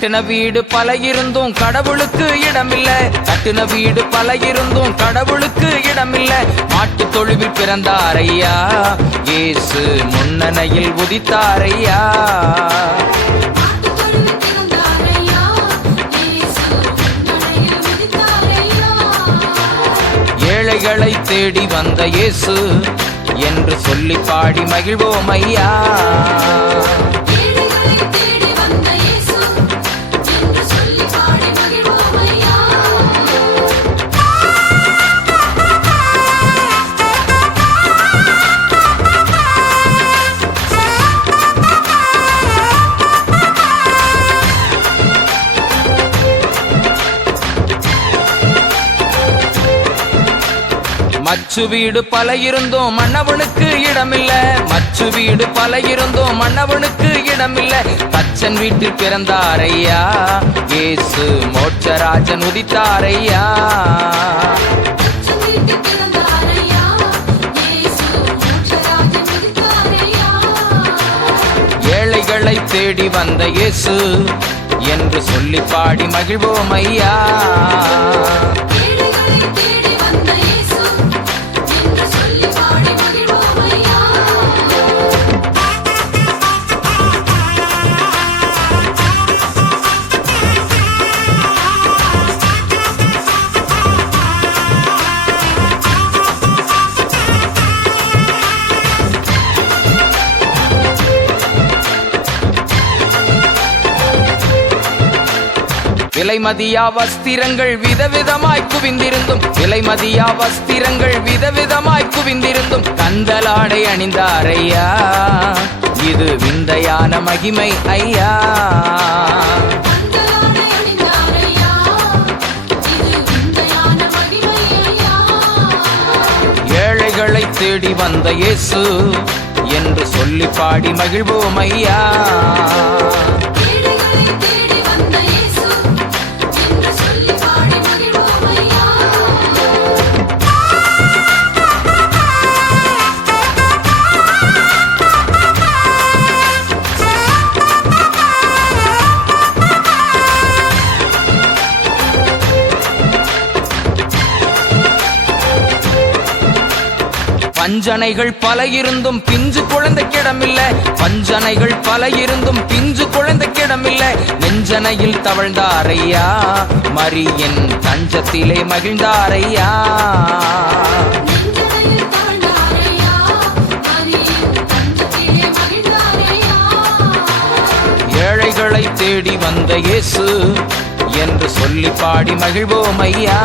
கட்டின வீடு பல இருந்தும் கடவுளுக்கு இடமில்ல. கட்டின வீடு பல இருந்தும் கடவுளுக்கு இடமில்ல. மாட்டு தொழுவில் பிறந்தாரையா, இயேசு முன்னணையில் உதித்தாரையா. ஏழைகளை தேடி வந்த இயேசு என்று சொல்லி பாடி மகிழ்வோம் ஐயா. மச்சு வீடு பல இருந்தோம் மன்னவனுக்கு இடமில்ல. மச்சு வீடு பல இருந்தோம் மன்னவனுக்கு இடமில்ல. தச்சன் வீட்டில் பிறந்தாரையா, இயேசு மோட்சராஜன் உதித்தாரையா. ஏழைகளை தேடி வந்த இயேசு என்று சொல்லி பாடி மகிழ்வோம் ஐயா. விலைமதியா வஸ்திரங்கள் விதவிதமாய் குவிந்திருந்தும், விலைமதியா வஸ்திரங்கள் விதவிதமாய் குவிந்திருந்தும் கந்தலாடை அணிந்தாரையா, இது விந்தையான மகிமை ஐயா. ஏழைகளை தேடி வந்த இயேசு என்று சொல்லி பாடி மகிழ்வோம் ஐயா. பஞ்சனைகள் பல இருந்தும் பிஞ்சு குழந்தைக்கிடமில்ல. பஞ்சனைகள் பல இருந்தும் பிஞ்சு குழந்தைக்கிடமில்ல. நெஞ்சனையில் தவழ்ந்தாரையா, மரியின் தஞ்சத்திலே மகிழ்ந்தாரையா. ஏழைகளை தேடி வந்த இயேசு என்று சொல்லி பாடி மகிழ்வோம் ஐயா.